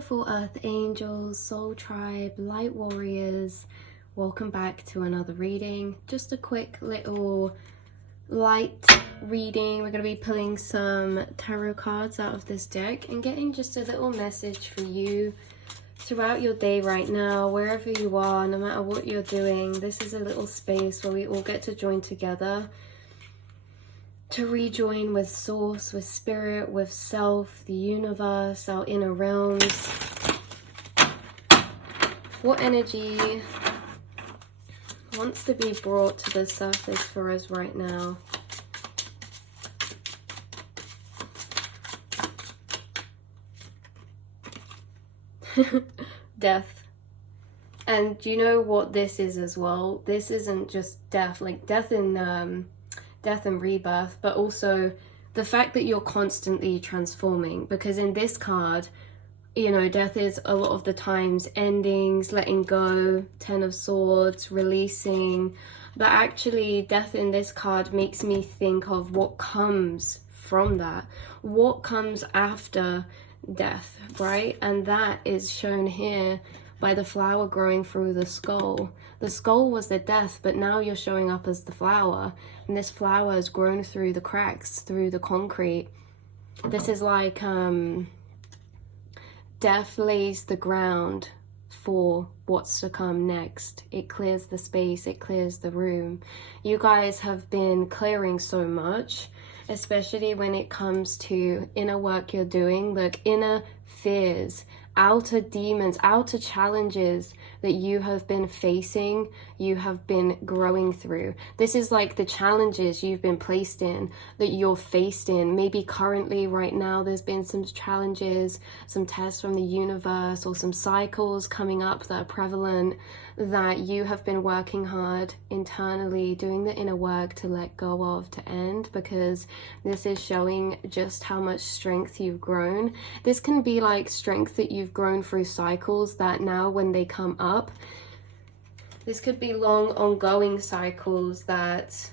beautiful earth angels, soul tribe, light warriors, welcome back to another reading. Just a quick little light reading. We're going to be pulling some tarot cards out of this deck and getting just a little message for you throughout your day right now, wherever you are, no matter what you're doing. This is a little space where we all get to join together to rejoin with source, with spirit, with self, the universe, our inner realms. What energy wants to be brought to the surface for us right now? Death. And do you know what this is as well? This isn't just death, like death and rebirth, but also the fact that you're constantly transforming. Because in this card, you know, death is a lot of the times endings, letting go, 10 of Swords, releasing. But actually, death in this card makes me think of what comes from that. What comes after death, right? And that is shown here by the flower growing through the skull. The skull was the death, but now you're showing up as the flower. And this flower has grown through the cracks, through the concrete. This is like death lays the ground for what's to come next. It clears the space, it clears the room. You guys have been clearing so much, especially when it comes to inner work you're doing, like inner fears, outer demons, outer challenges that you have been facing, you have been growing through. This is like the challenges you've been placed in, that you're faced in. Maybe currently right now there's been some challenges, some tests from the universe, or some cycles coming up that are prevalent, that you have been working hard internally, doing the inner work to let go of, to end, because this is showing just how much strength you've grown. This can be like strength that you've grown through cycles that now when they come up, this could be long ongoing cycles that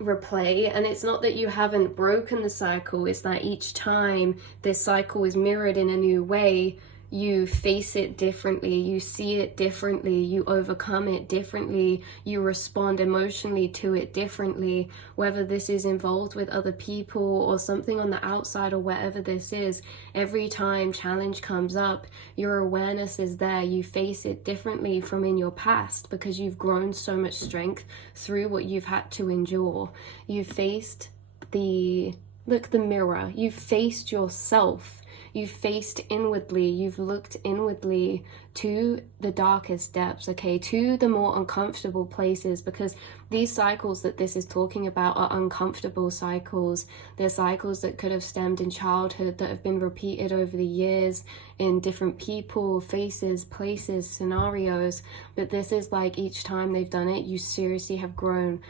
replay. And it's not that you haven't broken the cycle, it's that each time this cycle is mirrored in a new way, you face it differently, you see it differently, you overcome it differently, you respond emotionally to it differently, whether this is involved with other people or something on the outside or whatever this is. Every time challenge comes up, your awareness is there. You face it differently from in your past because you've grown so much strength through what you've had to endure. You faced the mirror, you faced yourself. You've faced inwardly, you've looked inwardly to the darkest depths, okay, to the more uncomfortable places, because these cycles that this is talking about are uncomfortable cycles. They're cycles that could have stemmed in childhood, that have been repeated over the years in different people, faces, places, scenarios. But this is like each time they've done it, you seriously have grown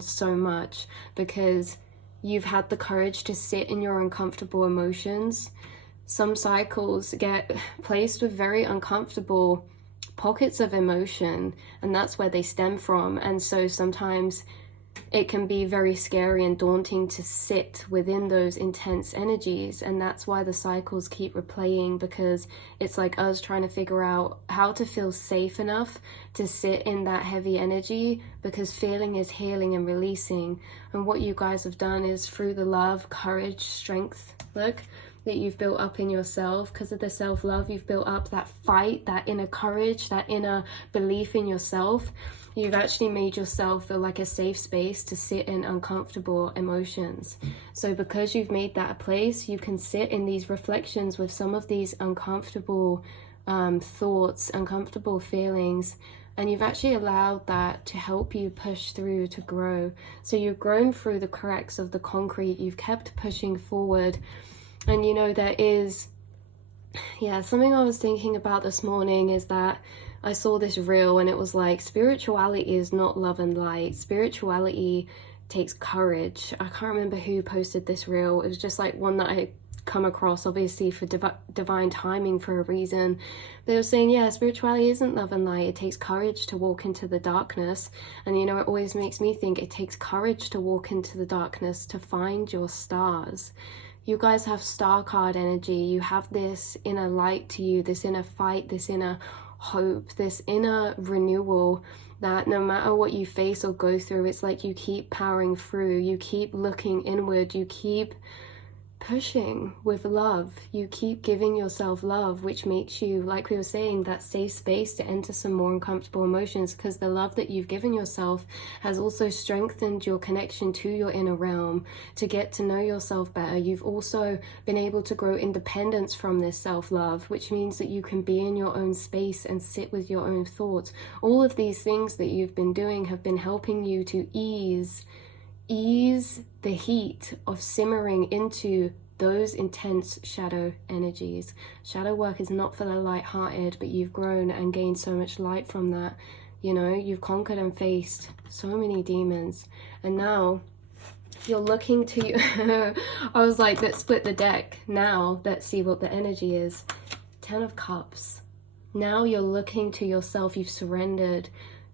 so much, because you've had the courage to sit in your uncomfortable emotions. Some cycles get placed with very uncomfortable pockets of emotion, and that's where they stem from. And so sometimes it can be very scary and daunting to sit within those intense energies, and that's why the cycles keep replaying, because it's like us trying to figure out how to feel safe enough to sit in that heavy energy, because feeling is healing and releasing. And what you guys have done is, through the love, courage, strength, that you've built up in yourself, because of the self-love, you've built up that fight, that inner courage, that inner belief in yourself. You've actually made yourself feel like a safe space to sit in uncomfortable emotions. So because you've made that a place, you can sit in these reflections with some of these uncomfortable thoughts, uncomfortable feelings, and you've actually allowed that to help you push through, to grow. So you've grown through the cracks of the concrete, you've kept pushing forward. And you know, there is, something I was thinking about this morning is that I saw this reel and it was like, spirituality is not love and light. Spirituality takes courage. I can't remember who posted this reel. It was just like one that I had come across, obviously for divine timing for a reason. But they were saying, yeah, spirituality isn't love and light. It takes courage to walk into the darkness. And you know, it always makes me think it takes courage to walk into the darkness, to find your stars. You guys have star card energy. You have this inner light to you, this inner fight, this inner hope, this inner renewal, that no matter what you face or go through, it's like you keep powering through, you keep looking inward, you keep pushing with love, you keep giving yourself love, which makes you, like we were saying, that safe space to enter some more uncomfortable emotions, because the love that you've given yourself has also strengthened your connection to your inner realm, to get to know yourself better. You've also been able to grow independence from this self-love, which means that you can be in your own space and sit with your own thoughts. All of these things that you've been doing have been helping you to ease the heat of simmering into those intense shadow energies. Shadow work is not for the light-hearted, but you've grown and gained so much light from that. You know, you've conquered and faced so many demons, and now you're looking to I was like, let's split the deck. Now let's see what the energy is. 10 of Cups. Now you're looking to yourself. You've surrendered.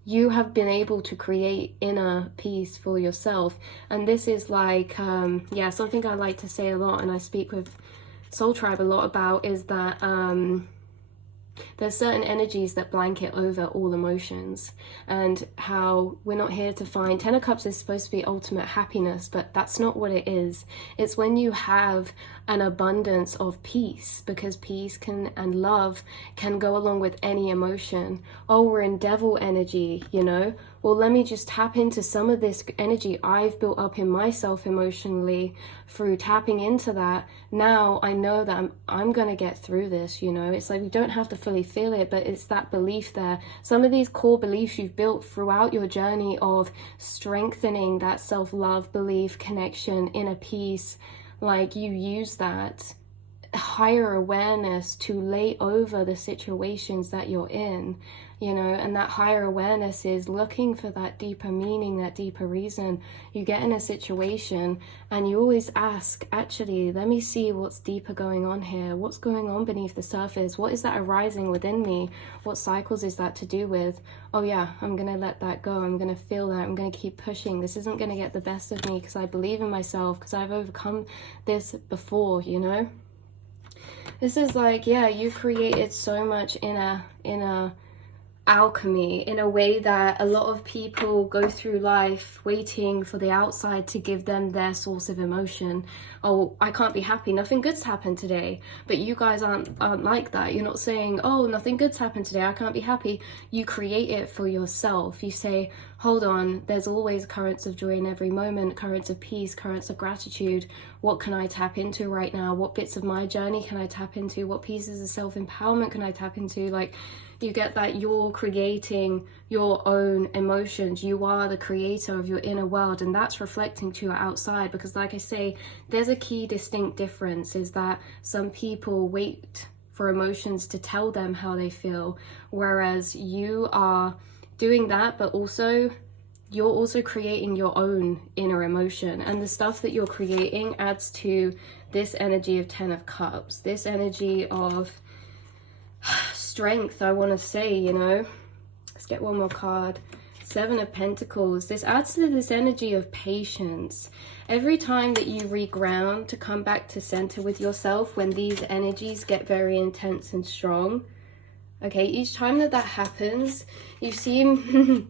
You have been able to create inner peace for yourself. And this is like, yeah, something I like to say a lot, and I speak with Soul Tribe a lot about, is that there's certain energies that blanket over all emotions, and how we're not here to find 10 of Cups is supposed to be ultimate happiness, but that's not what it is. It's when you have an abundance of peace, because peace can and love can go along with any emotion. Oh, we're in devil energy, you know? Well, let me just tap into some of this energy I've built up in myself emotionally through tapping into that. Now I know that I'm gonna get through this, you know? It's like we don't have to fully feel it, but it's that belief there. Some of these core beliefs you've built throughout your journey of strengthening that self-love, belief, connection, inner peace, like you use that higher awareness to lay over the situations that you're in, you know, and that higher awareness is looking for that deeper meaning, that deeper reason. You get in a situation and you always ask, actually, let me see what's deeper going on here. What's going on beneath the surface? What is that arising within me? What cycles is that to do with? Oh yeah, I'm gonna let that go. I'm gonna feel that. I'm gonna keep pushing. This isn't gonna get the best of me because I believe in myself, because I've overcome this before, you know? This is like, yeah, you created so much inner alchemy in a way that a lot of people go through life waiting for the outside to give them their source of emotion. Oh, I can't be happy, nothing good's happened today. But you guys aren't like that. You're not saying, oh, nothing good's happened today, I can't be happy. You create it for yourself. You say, hold on, there's always currents of joy in every moment, currents of peace, currents of gratitude. What can I tap into right now? What bits of my journey can I tap into? What pieces of self-empowerment can I tap into? Like, you get that you're creating your own emotions. You are the creator of your inner world, and that's reflecting to your outside. Because like I say, there's a key distinct difference, is that some people wait for emotions to tell them how they feel, whereas you are doing that, but also you're also creating your own inner emotion, and the stuff that you're creating adds to this energy of 10 of Cups, this energy of strength, I want to say, you know. Let's get one more card. 7 of Pentacles. This adds to this energy of patience. Every time that you reground to come back to center with yourself, when these energies get very intense and strong, okay, each time that happens, you seem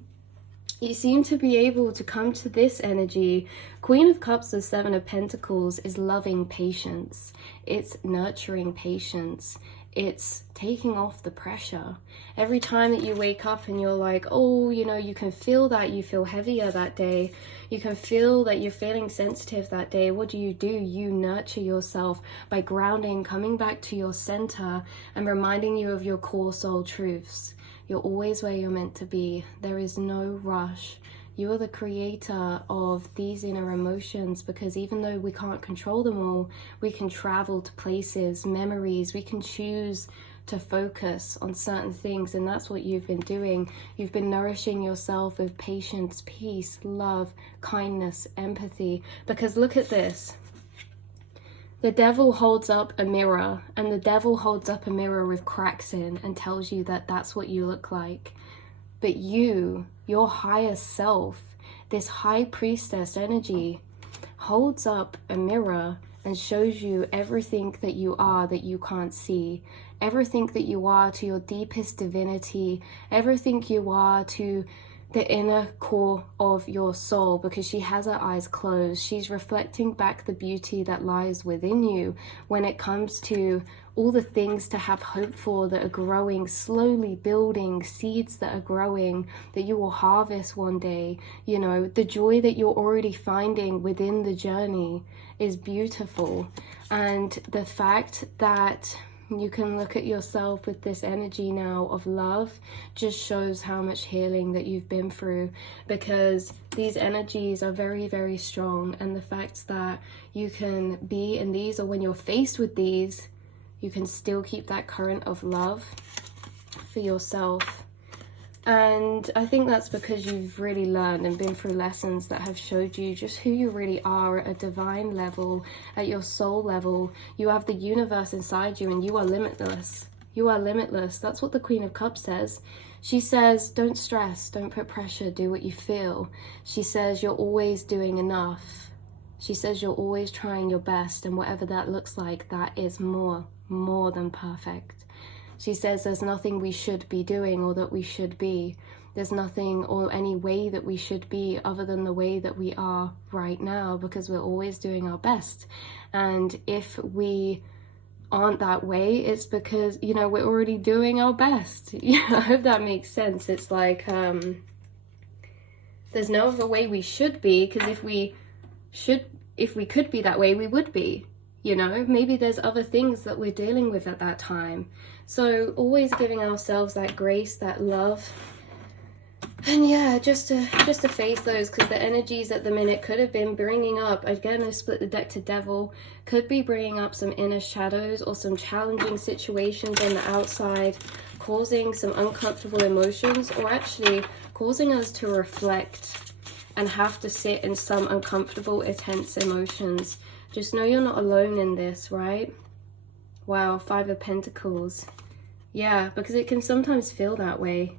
you seem to be able to come to this energy. Queen of Cups, the 7 of Pentacles, is loving patience. It's nurturing patience. It's taking off the pressure. Every time that you wake up and you're like, oh, you know, you can feel that you feel heavier that day. You can feel that you're feeling sensitive that day. What do? You nurture yourself by grounding, coming back to your center and reminding you of your core soul truths. You're always where you're meant to be. There is no rush. You are the creator of these inner emotions, because even though we can't control them all, we can travel to places, memories. We can choose to focus on certain things, and that's what you've been doing. You've been nourishing yourself with patience, peace, love, kindness, empathy. Because look at this. The devil holds up a mirror, and the devil holds up a mirror with cracks in and tells you that that's what you look like. But you, your higher self, this high priestess energy, holds up a mirror and shows you everything that you are that you can't see, everything that you are to your deepest divinity, everything you are to the inner core of your soul, because she has her eyes closed. She's reflecting back the beauty that lies within you when it comes to all the things to have hope for that are growing, slowly building, seeds that are growing, that you will harvest one day. You know, the joy that you're already finding within the journey is beautiful. And the fact that you can look at yourself with this energy now of love just shows how much healing that you've been through, because these energies are very, very strong. And the fact that you can be in these, or when you're faced with these, you can still keep that current of love for yourself. And I think that's because you've really learned and been through lessons that have showed you just who you really are at a divine level, at your soul level. You have the universe inside you and you are limitless. You are limitless. That's what the Queen of Cups says. She says, don't stress, don't put pressure, do what you feel. She says, you're always doing enough. She says, you're always trying your best, and whatever that looks like, that is more than perfect. She says there's nothing we should be doing or that we should be. There's nothing or any way that we should be other than the way that we are right now, because we're always doing our best. And if we aren't that way, it's because, you know, we're already doing our best. I hope that makes sense. It's like, there's no other way we should be, because if we could be that way, we would be. You know, maybe there's other things that we're dealing with at that time. So always giving ourselves that grace, that love. And yeah, just to face those, because the energies at the minute could have been bringing up, again, I split the deck to Devil, could be bringing up some inner shadows or some challenging situations on the outside, causing some uncomfortable emotions, or actually causing us to reflect and have to sit in some uncomfortable, intense emotions. Just know you're not alone in this, right? Wow, 5 of Pentacles. Yeah, because it can sometimes feel that way.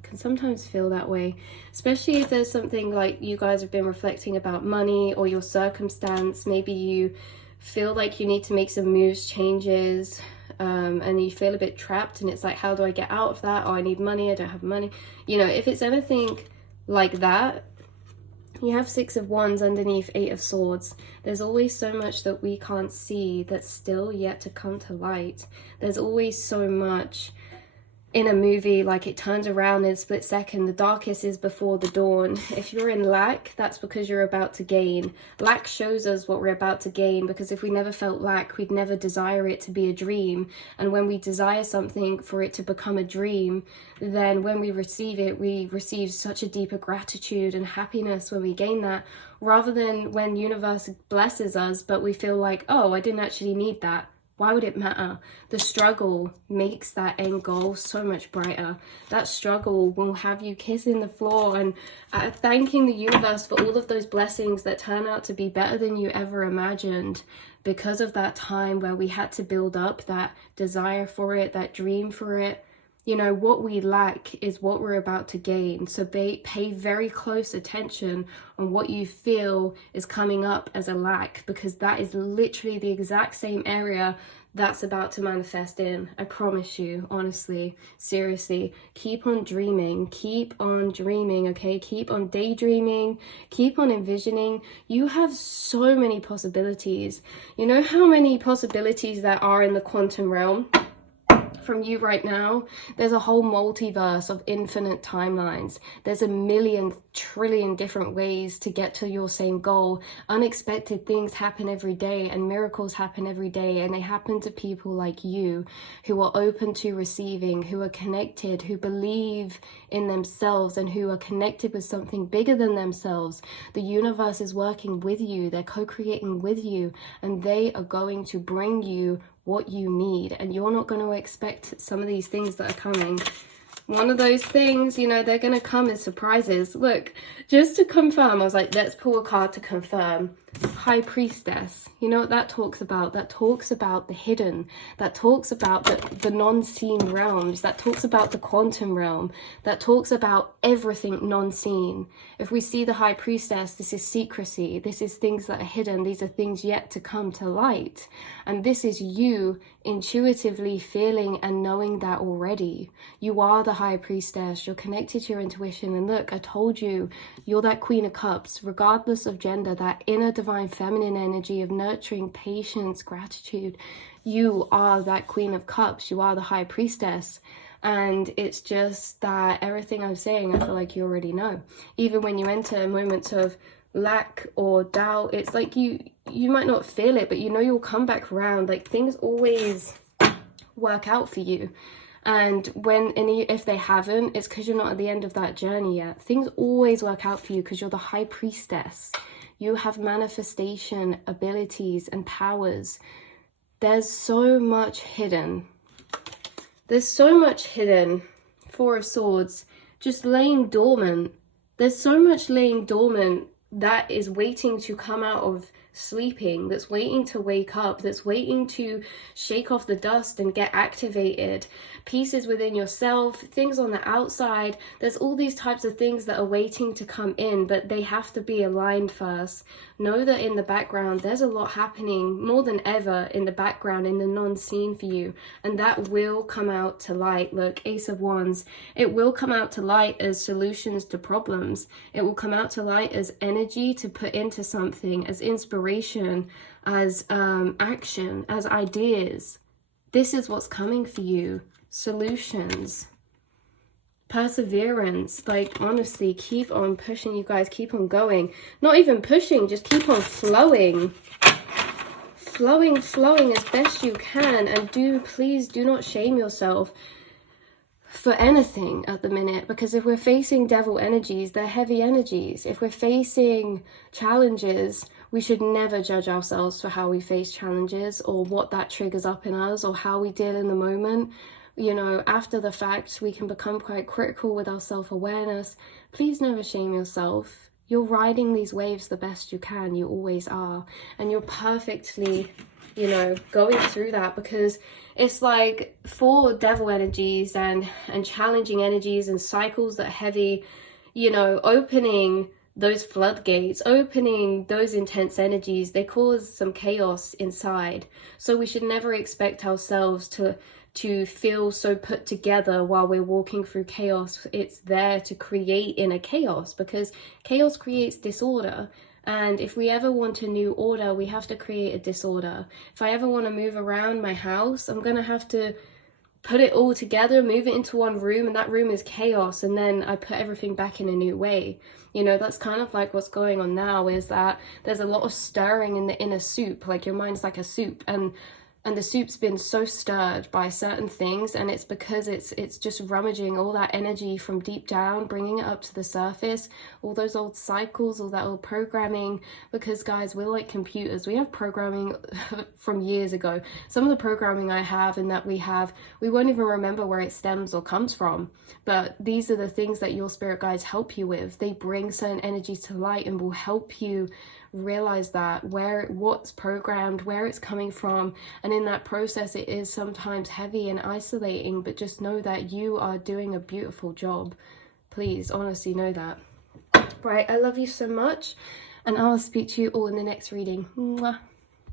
Especially if there's something like you guys have been reflecting about money or your circumstance. Maybe you feel like you need to make some moves, changes, and you feel a bit trapped, and it's like, how do I get out of that? Oh, I need money, I don't have money. You know, if it's anything like that, you have 6 of Wands underneath 8 of Swords. There's always so much that we can't see that's still yet to come to light. There's always so much in a movie, like it turns around in a split second. The darkest is before the dawn. If you're in lack, that's because you're about to gain. Lack shows us what we're about to gain, because if we never felt lack, we'd never desire it to be a dream. And when we desire something for it to become a dream, then when we receive it, we receive such a deeper gratitude and happiness when we gain that, rather than when universe blesses us, but we feel like, oh, I didn't actually need that. Why would it matter? The struggle makes that end goal so much brighter. That struggle will have you kissing the floor and thanking the universe for all of those blessings that turn out to be better than you ever imagined, because of that time where we had to build up that desire for it, that dream for it. You know, what we lack is what we're about to gain. So pay very close attention on what you feel is coming up as a lack, because that is literally the exact same area that's about to manifest in. I promise you, honestly, seriously, keep on dreaming, okay? Keep on daydreaming, keep on envisioning. You have so many possibilities. You know how many possibilities there are in the quantum realm? From you right now, there's a whole multiverse of infinite timelines. There's a million trillion different ways to get to your same goal. Unexpected things happen every day, and miracles happen every day, and they happen to people like you who are open to receiving, who are connected, who believe in themselves, and who are connected with something bigger than themselves. The universe is working with you, they're co-creating with you, and they are going to bring you what you need, and you're not going to expect some of these things that are coming. One of those things, you know, they're going to come as surprises. Look, just to confirm, I was like, let's pull a card to confirm. High Priestess. You know what that talks about? That talks about the hidden. That talks about the non-seen realms. That talks about the quantum realm. That talks about everything non-seen. If we see the High Priestess, this is secrecy. This is things that are hidden. These are things yet to come to light. And this is you intuitively feeling and knowing that already. You are the High Priestess. You're connected to your intuition. And look, I told you, you're that Queen of Cups, regardless of gender, that inner divine feminine energy of nurturing, patience, gratitude. You are that Queen of Cups. You are the High Priestess. And it's just that everything I'm saying, I feel like you already know. Even when you enter moments of lack or doubt, it's like you might not feel it, but you know you'll come back around. Like, things always work out for you. And if they haven't, it's because you're not at the end of that journey yet. Things always work out for you because you're the High Priestess. You have manifestation abilities and powers. There's so much hidden. There's so much hidden. Four of Swords, just laying dormant. There's so much laying dormant that is waiting to come out of sleeping, that's waiting to wake up, that's waiting to shake off the dust and get activated. Pieces within yourself, things on the outside. There's all these types of things that are waiting to come in, but they have to be aligned first. Know that in the background, there's a lot happening more than ever in the background, in the non-seen for you. And that will come out to light. Look, Ace of Wands. It will come out to light as solutions to problems. It will come out to light as energy to put into something, as inspiration, as action, as ideas. This is what's coming for you. Solutions. Perseverance. Like, honestly, keep on pushing, you guys. Keep on going. Not even pushing, just keep on flowing. Flowing as best you can. And please do not shame yourself for anything at the minute, because if we're facing devil energies, they're heavy energies. If we're facing challenges, we should never judge ourselves for how we face challenges or what that triggers up in us or how we deal in the moment. You know, after the fact, we can become quite critical with our self-awareness. Please never shame yourself. You're riding these waves the best you can. You always are. And you're perfectly, you know, going through that, because it's like for devil energies and challenging energies and cycles that are heavy, you know, opening those floodgates, opening those intense energies, they cause some chaos inside. So we should never expect ourselves to feel so put together while we're walking through chaos. It's there to create inner chaos, because chaos creates disorder. And if we ever want a new order, we have to create a disorder. If I ever want to move around my house, I'm going to have to put it all together, move it into one room, and that room is chaos, and then I put everything back in a new way. You know, that's kind of like what's going on now, is that there's a lot of stirring in the inner soup. Like, your mind's like a soup, and the soup's been so stirred by certain things, and it's because it's just rummaging all that energy from deep down, bringing it up to the surface, all those old cycles, all that old programming. Because guys, we're like computers. We have programming from years ago. Some of the programming I have and that we won't even remember where it stems or comes from. But these are the things that your spirit guides help you with. They bring certain energy to light and will help you realize that what's programmed, where it's coming from. And in that process, it is sometimes heavy and isolating, but just know that you are doing a beautiful job. Please, honestly, know that. Right, I love you so much, and I'll speak to you all in the next reading. Mwah.